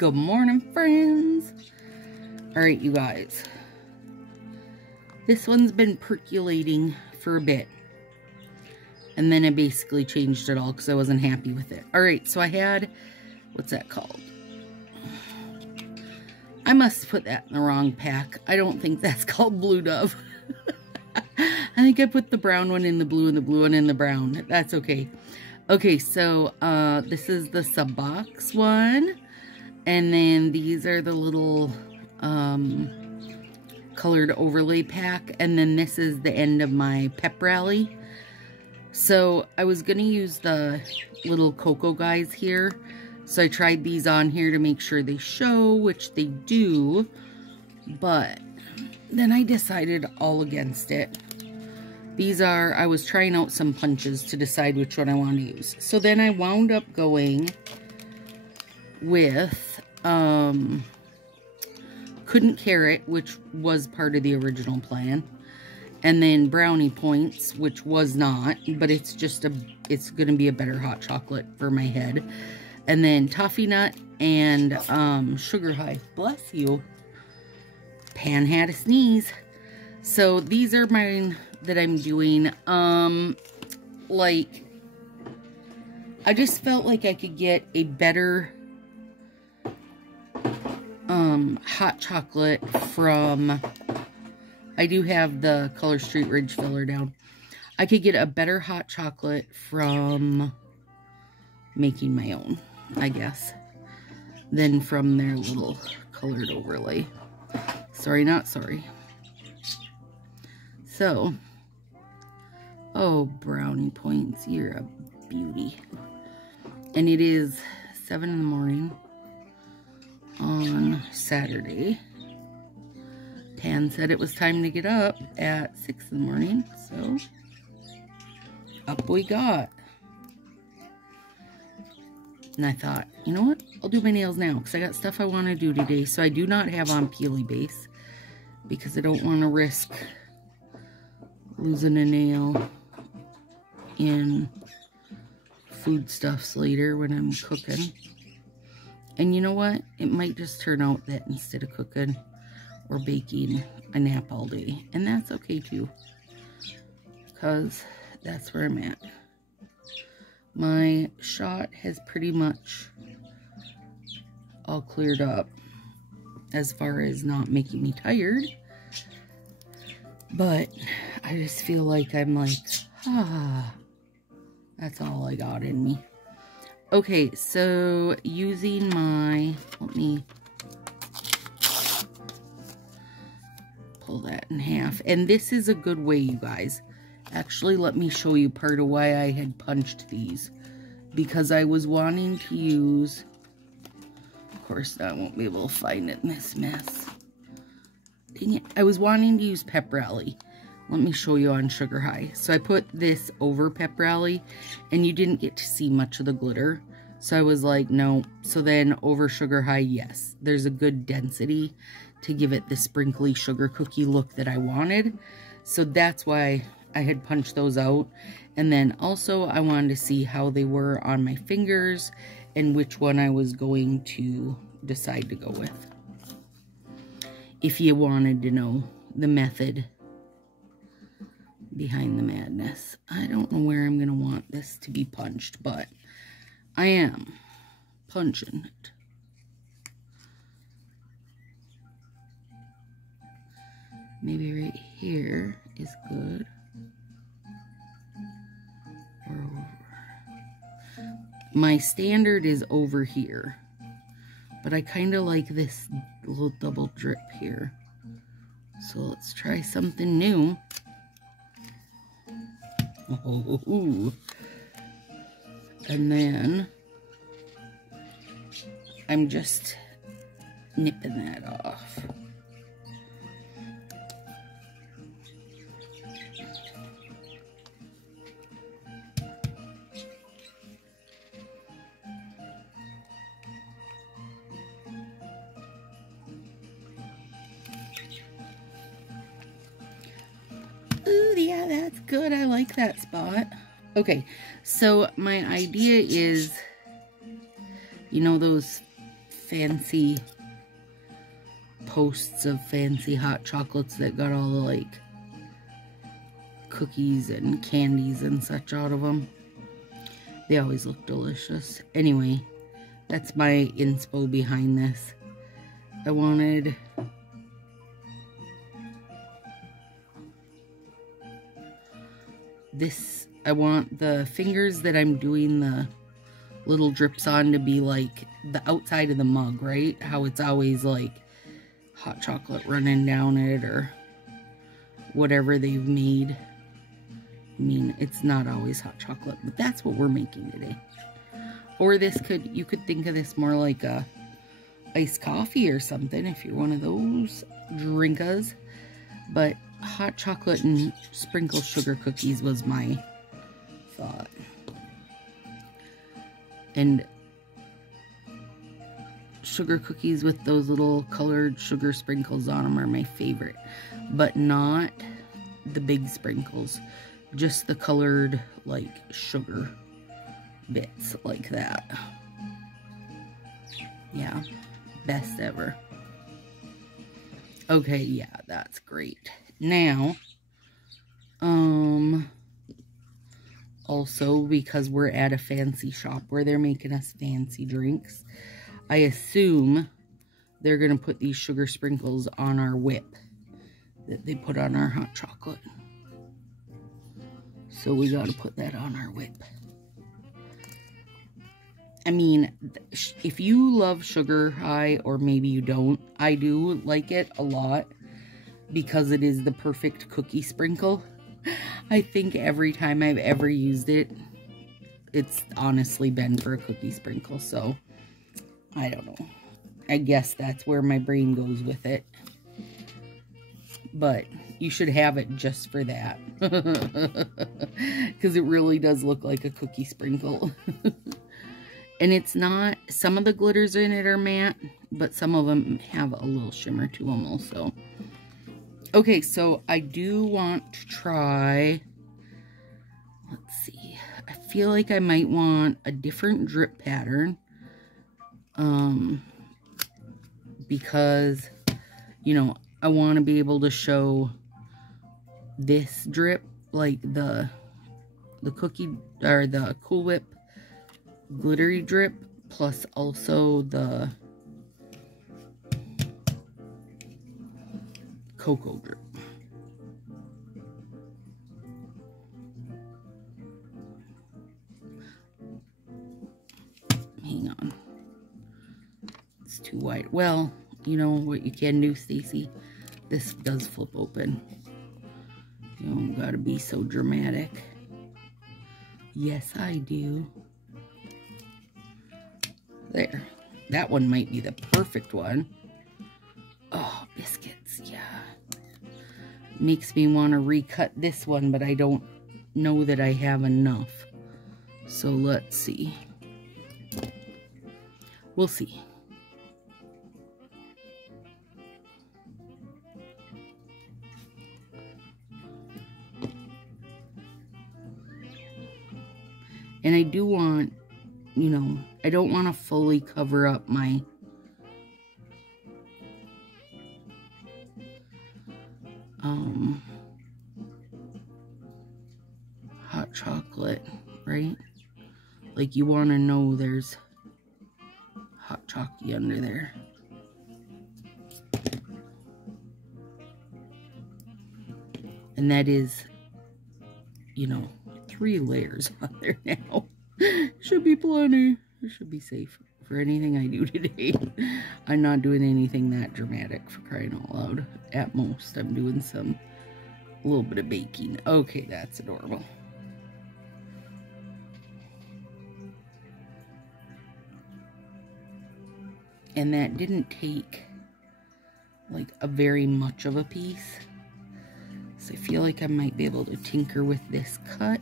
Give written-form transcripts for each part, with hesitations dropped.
Good morning, friends. All right, you guys. This one's been percolating for a bit. And then I basically changed it all because I wasn't happy with it. All right, so I had, what's that called? I must put that in the wrong pack. I don't think that's called Blue Dove. I think I put the brown one in the blue and the blue one in the brown. That's okay. Okay, so this is the sub box one. And then these are the little colored overlay pack. And then this is the end of my pep rally. So I was going to use the little cocoa guys here. So I tried these on here to make sure they show, which they do. But then I decided all against it. These are, I was trying out some punches to decide which one I want to use. So then I wound up going with Couldn't Carrot, which was part of the original plan. And then Brownie Points, which was not, but it's just it's going to be a better hot chocolate for my head. And then Toffee Nut and Sugar High. Bless you. Pan had a sneeze. So these are mine that I'm doing. Like, I just felt like I could get a better hot chocolate from, I do have the Color Street Ridge filler down. I could get a better hot chocolate from making my own, I guess, than from their little colored overlay. Sorry, not sorry. So, oh, Brownie Points, you're a beauty. And it is 7 in the morning on Saturday. Pan said it was time to get up at 6 in the morning, so up we got. And I thought, you know what? I'll do my nails now because I got stuff I want to do today. So I do not have on Peely Base because I don't want to risk losing a nail in foodstuffs later when I'm cooking. And you know what? It might just turn out that instead of cooking or baking, I nap all day. And that's okay too, because that's where I'm at. My shot has pretty much all cleared up as far as not making me tired. But I just feel like I'm like, that's all I got in me. Okay, so using my, let me pull that in half. And this is a good way, you guys. Actually, let me show you part of why I had punched these. Because I was wanting to use, of course, I won't be able to find it in this mess. Dang it. I was wanting to use Pep Rally. Let me show you on Sugar High. So I put this over Pep Rally, and you didn't get to see much of the glitter. So I was like, no. So then over Sugar High, yes, there's a good density to give it the sprinkly sugar cookie look that I wanted. So that's why I had punched those out. And then also I wanted to see how they were on my fingers and which one I was going to decide to go with. If you wanted to know the method behind the madness. I don't know where I'm going to want this to be punched, but I am punching it. Maybe right here is good. Or over. My standard is over here, but I kind of like this little double drip here. So let's try something new. Oh, and then I'm just nipping that off. Ooh, yeah, that's good. I like that spot. Okay, so my idea is, you know those fancy posts of fancy hot chocolates that got all the like cookies and candies and such out of them. They always look delicious. Anyway, that's my inspo behind this. I wanted this, I want the fingers that I'm doing the little drips on to be like the outside of the mug, right? How it's always like hot chocolate running down it or whatever they've made. I mean, it's not always hot chocolate, but that's what we're making today. Or this could, you could think of this more like a iced coffee or something if you're one of those drinkers. But hot chocolate and sprinkled sugar cookies was my thought. And sugar cookies with those little colored sugar sprinkles on them are my favorite. But not the big sprinkles. Just the colored, like, sugar bits like that. Yeah. Best ever. Okay, yeah, that's great. Now, also, because we're at a fancy shop where they're making us fancy drinks, I assume they're going to put these sugar sprinkles on our whip that they put on our hot chocolate. So we got to put that on our whip. I mean, if you love sugar high, or maybe you don't, I do like it a lot because it is the perfect cookie sprinkle. I think every time I've ever used it, it's honestly been for a cookie sprinkle. So, I don't know. I guess that's where my brain goes with it. But you should have it just for that. Because it really does look like a cookie sprinkle. And it's not, some of the glitters in it are matte, but some of them have a little shimmer to them also. Okay, so I do want to try, let's see, I feel like I might want a different drip pattern. Because, you know, I want to be able to show this drip, like the cookie, or the Cool Whip glittery drip, plus also the cocoa drip. Hang on. It's too wide. Well, you know what you can do, Stacy? This does flip open. You don't gotta be so dramatic. Yes, I do. There. That one might be the perfect one. Oh, biscuits, yeah. Makes me want to recut this one, but I don't know that I have enough. So let's see. We'll see. And I do want, you know, I don't want to fully cover up my hot chocolate, right? Like, you want to know there's hot chocolate under there. And that is, you know, 3 layers on there now. Should be plenty. It should be safe for anything I do today. I'm not doing anything that dramatic, for crying out loud. At most, I'm doing a little bit of baking. Okay, that's adorable. And that didn't take like a very much of a piece. So I feel like I might be able to tinker with this cut.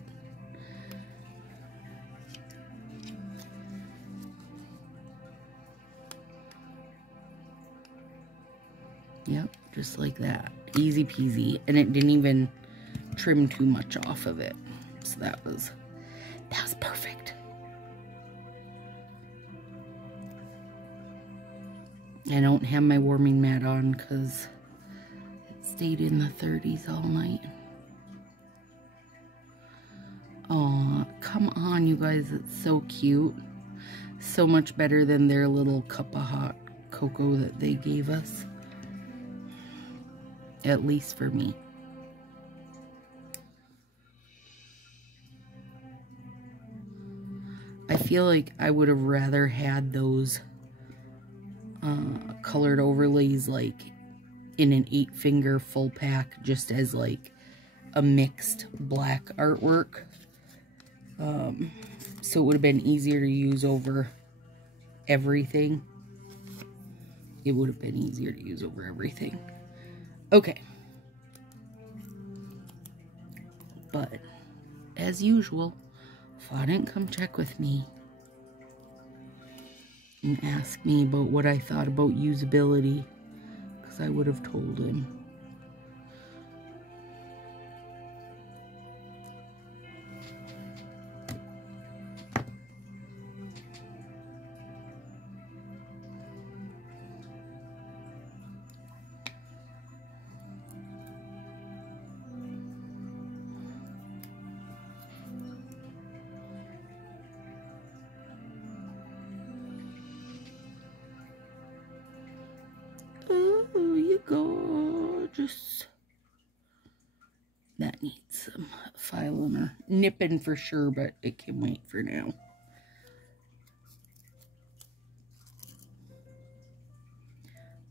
Yep, just like that. Easy peasy. And it didn't even trim too much off of it. So that was perfect. I don't have my warming mat on because it stayed in the 30s all night. Oh, come on, you guys. It's so cute. So much better than their little cup of hot cocoa that they gave us. At least for me. I feel like I would have rather had those colored overlays like in an 8-finger full pack, just as like a mixed black artwork. So it would have been easier to use over everything. It would have been easier to use over everything. Okay. But, as usual, Fa didn't come check with me and ask me about what I thought about usability, because I would have told him. Oh, you gorgeous. That needs some filing or nipping for sure, but it can wait for now.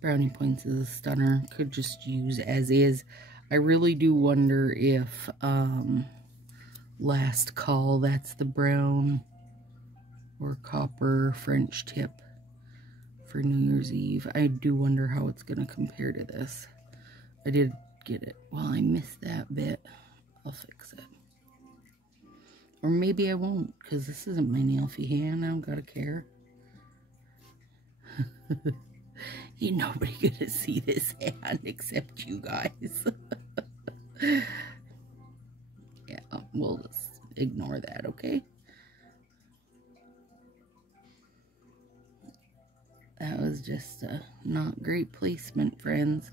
Brownie Points is a stunner. Could just use as is. I really do wonder if Last Call, that's the brown or copper French tip for New Year's Eve. I do wonder how it's going to compare to this. I did get it. Well, I missed that bit. I'll fix it. Or maybe I won't, because this isn't my nailfy hand. I don't gotta care. Ain't nobody gonna see this hand except you guys. Yeah, we'll just ignore that, okay? That was just a not great placement, friends.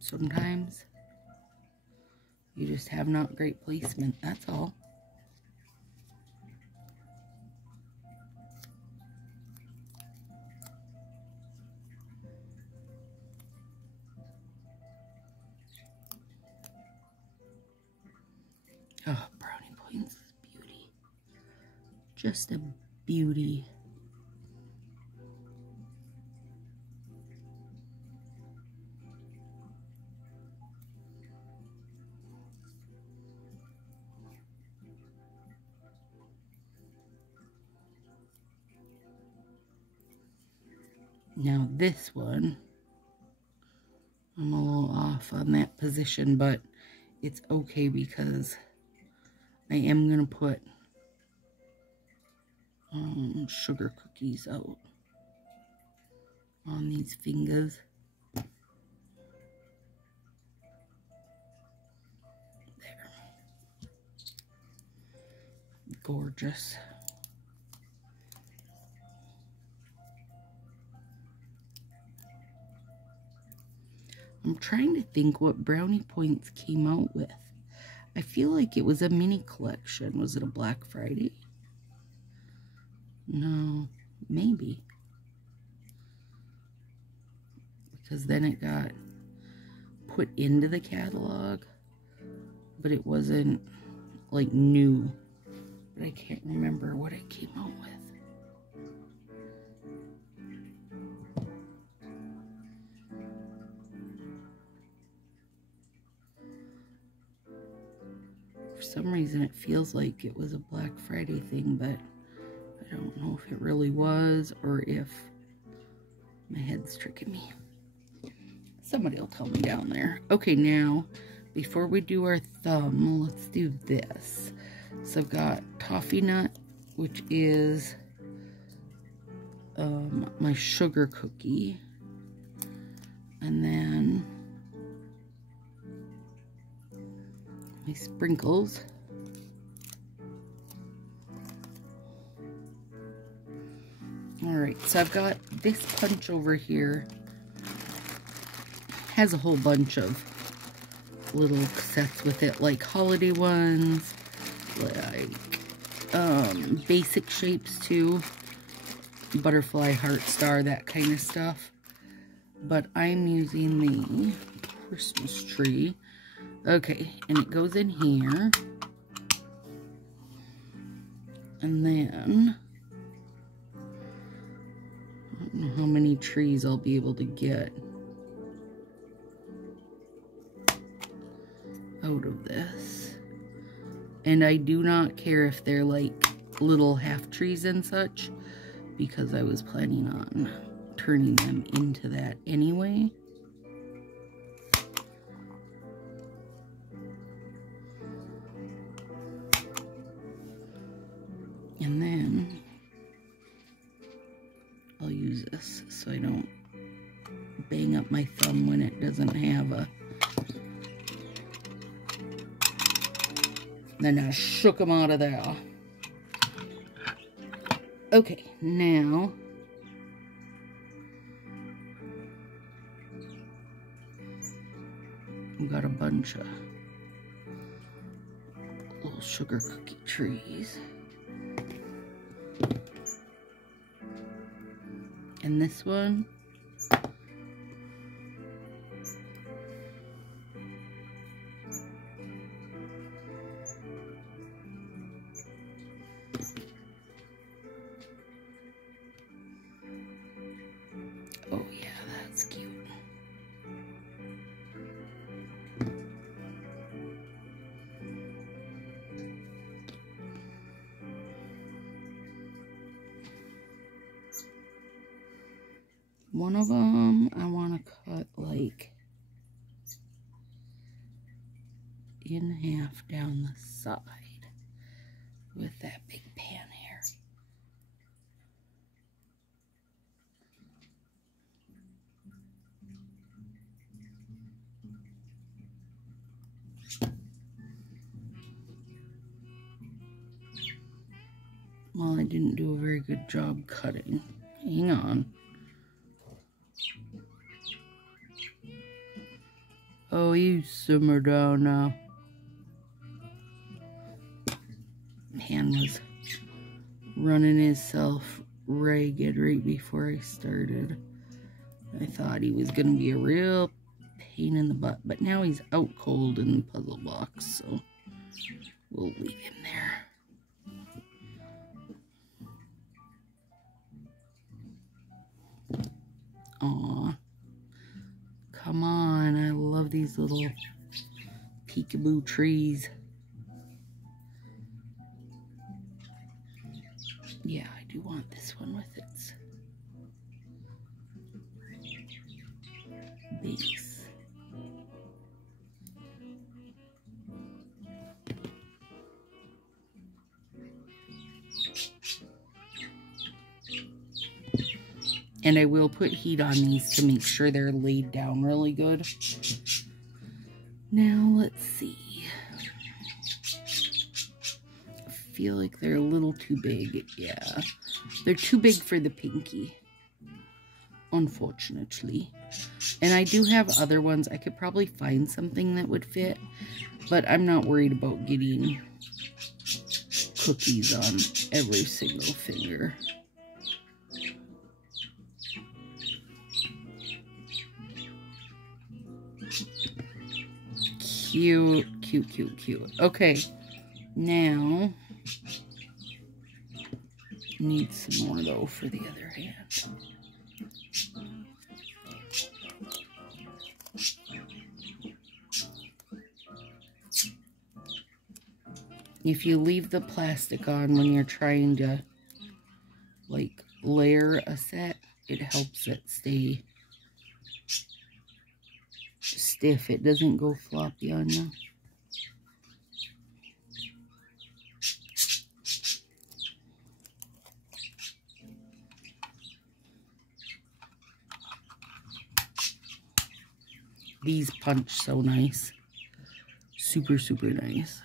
Sometimes you just have not great placement, that's all. Oh, Brownie Points is beauty. Just a beauty. Now this one, I'm a little off on that position, but it's okay because I am going to put sugar cookies out on these fingers. There. Gorgeous. I'm trying to think what Brownie Points came out with. I feel like it was a mini collection. Was it a Black Friday? No, maybe. Because then it got put into the catalog, but it wasn't like new. But I can't remember what it came out with. For some reason it feels like it was a Black Friday thing, but I don't know if it really was or if my head's tricking me. Somebody will tell me down there. Okay, now before we do our thumb, let's do this. So I've got Toffee Nut, which is my sugar cookie, and then my sprinkles. Alright, so I've got this punch over here. Has a whole bunch of little sets with it, like holiday ones, like basic shapes too, butterfly, heart, star, that kind of stuff. But I'm using the Christmas tree. Okay, and it goes in here. And then I don't know how many trees I'll be able to get out of this. And I do not care if they're like little half trees and such, because I was planning on turning them into that anyway. And then I'll use this so I don't bang up my thumb when it doesn't have a... Then I shook them out of there. Okay, now we've got a bunch of little sugar cookie trees. And this one, oh yeah, that's cute. One of them I want to cut like in half down the side with that big pan here. Well, I didn't do a very good job cutting. Hang on. Oh, you simmer down now. Pan was running himself ragged right before I started. I thought he was going to be a real pain in the butt, but now he's out cold in the puzzle box, so we'll leave him there. Aw. Come on, I love these little peekaboo trees. Yeah, I do want this one with its base. And I will put heat on these to make sure they're laid down really good. Now, let's see. I feel like they're a little too big. Yeah, they're too big for the pinky, unfortunately. And I do have other ones. I could probably find something that would fit, but I'm not worried about getting cookies on every single finger. Cute, cute, cute, cute. Okay, now need some more though for the other hand. If you leave the plastic on when you're trying to like layer a set, it helps it stay stiff. It doesn't go floppy on you. these punch so nice. Super, super nice.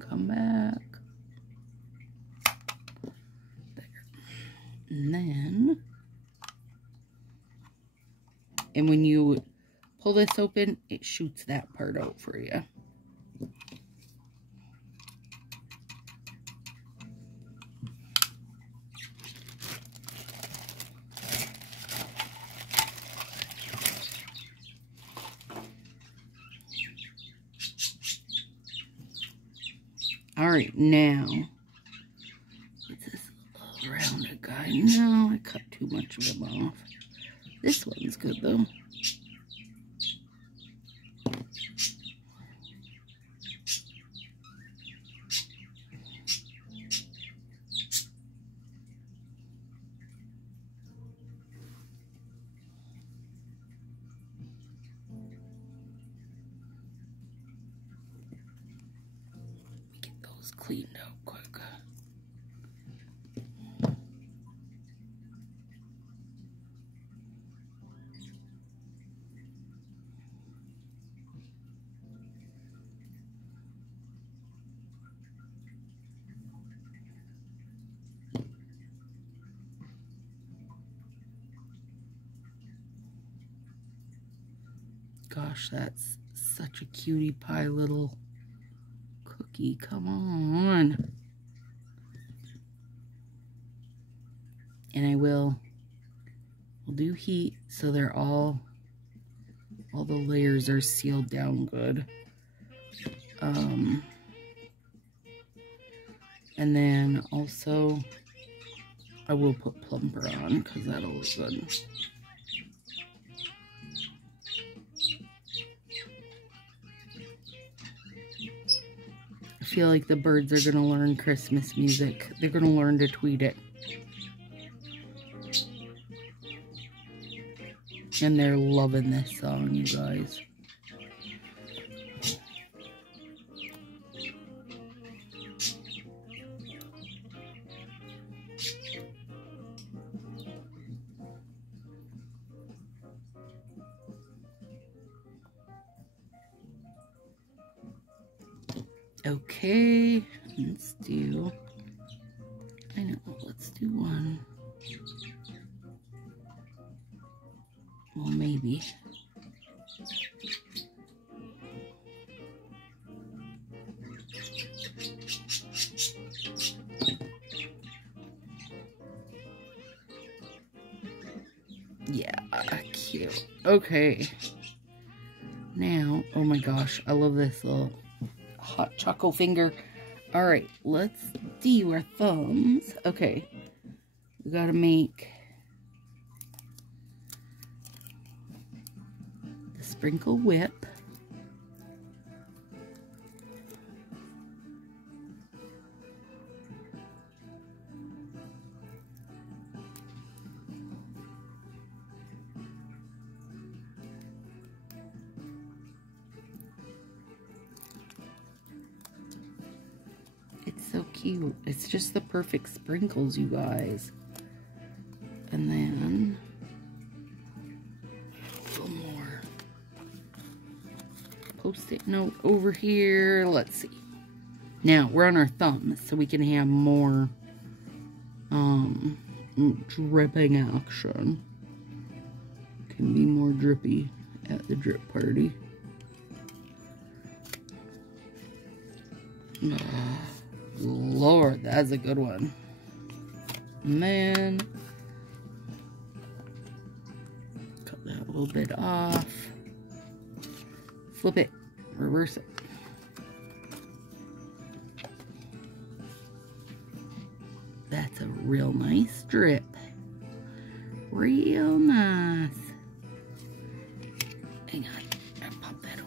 Come back. There. And then, and when you pull this open, it shoots that part out for you. Alright, now, what's this little rounded guy? No, I cut too much of him off. This one's good though. Cleaned out quick. Gosh, that's such a cutie pie little cookie. Come on. And we'll do heat so they're all the layers are sealed down good. And then also I will put plumper on because that'll look good. I feel like the birds are going to learn Christmas music. They're going to learn to tweet it. And they're loving this song, you guys. Okay, let's do, let's do one. Well, maybe. Yeah, cute. Okay. Now, oh my gosh, I love this little hot choco finger. All right, let's do our thumbs. Okay, we gotta make the sprinkle whip. So cute. It's just the perfect sprinkles, you guys. And then a little more post-it note over here. Let's see. Now we're on our thumbs, so we can have more dripping action. Can be more drippy at the drip party. Lord, that's a good one. And then cut that a little bit off. Flip it, reverse it. That's a real nice strip. Real nice. Hang on, I'll pop that open.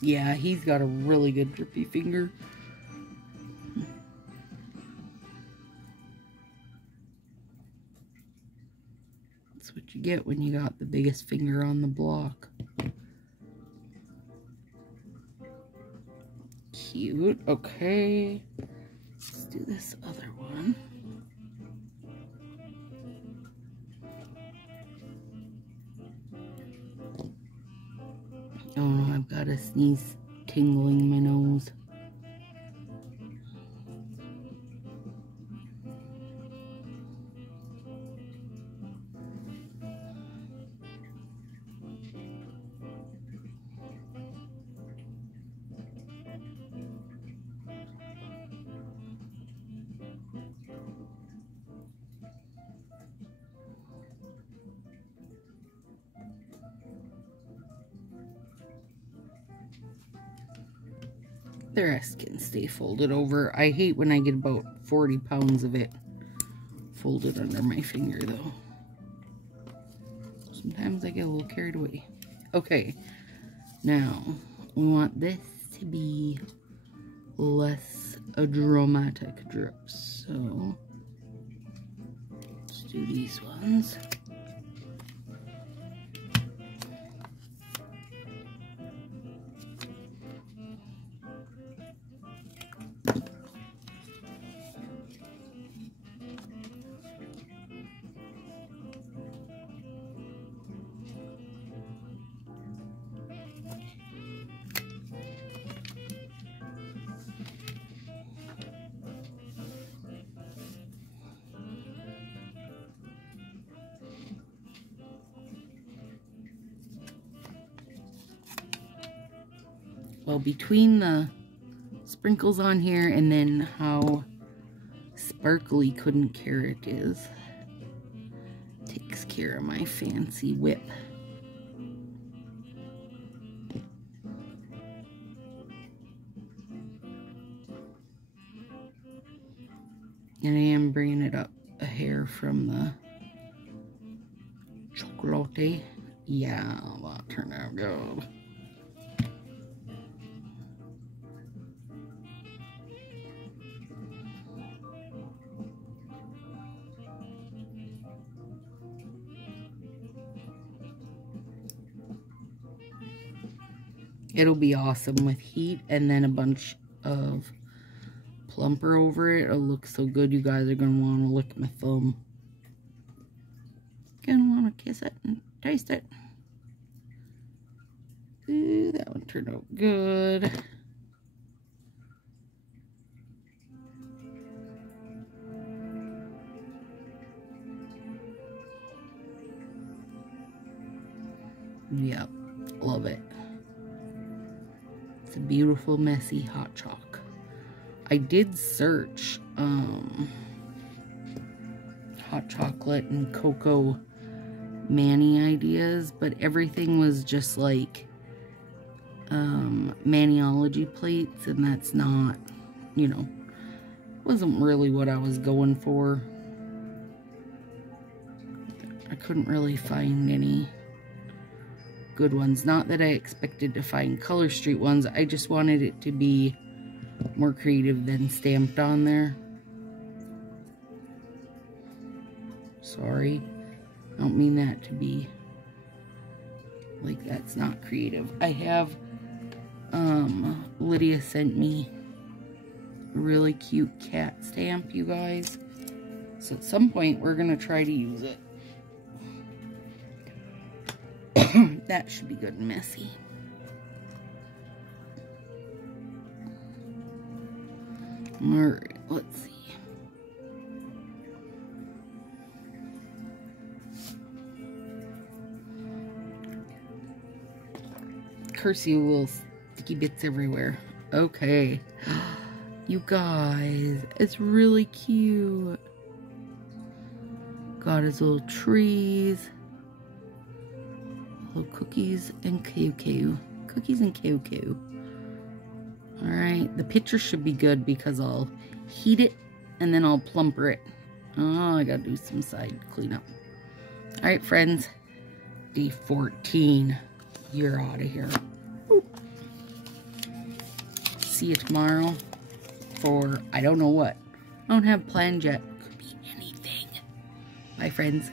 Yeah, he's got a really good drippy finger. That's what you get when you got the biggest finger on the block. Cute. Okay. Let's do this other one. Oh no, I've got a sneeze tingling my nose. The rest can stay folded over. I hate when I get about 40 pounds of it folded under my finger though. Sometimes I get a little carried away. Okay, now we want this to be less a dramatic drip, so let's do these ones. Well, between the sprinkles on here and then how sparkly Couldn't Carrot is, takes care of my fancy whip. And I am bringing it up a hair from the chocolate. Yeah, that turned out good. It'll be awesome with heat and then a bunch of plumper over it. It'll look so good, you guys are going to want to lick my thumb. Going to want to kiss it and taste it. Ooh, that one turned out good. Yep, love it. It's a beautiful, messy hot chalk. I did search hot chocolate and cocoa mani ideas, but everything was just like maniology plates, and that's not, you know, wasn't really what I was going for. I couldn't really find any good ones. Not that I expected to find Color Street ones, I just wanted it to be more creative than stamped on there. Sorry, I don't mean that to be like that's not creative. I have Lydia sent me a really cute cat stamp, you guys, so at some point we're gonna try to use it. That should be good and messy. Alright, let's see. Curse you, little sticky bits everywhere. Okay. You guys, it's really cute. Got his little trees. Little cookies and cocoa. Cookies and cocoa. Alright, the picture should be good because I'll heat it and then I'll plumper it. Oh, I gotta do some side cleanup. Alright, friends. Day 14. You're out of here. Boop. see you tomorrow for I don't know what. I don't have planned yet. Could be anything. Bye, friends.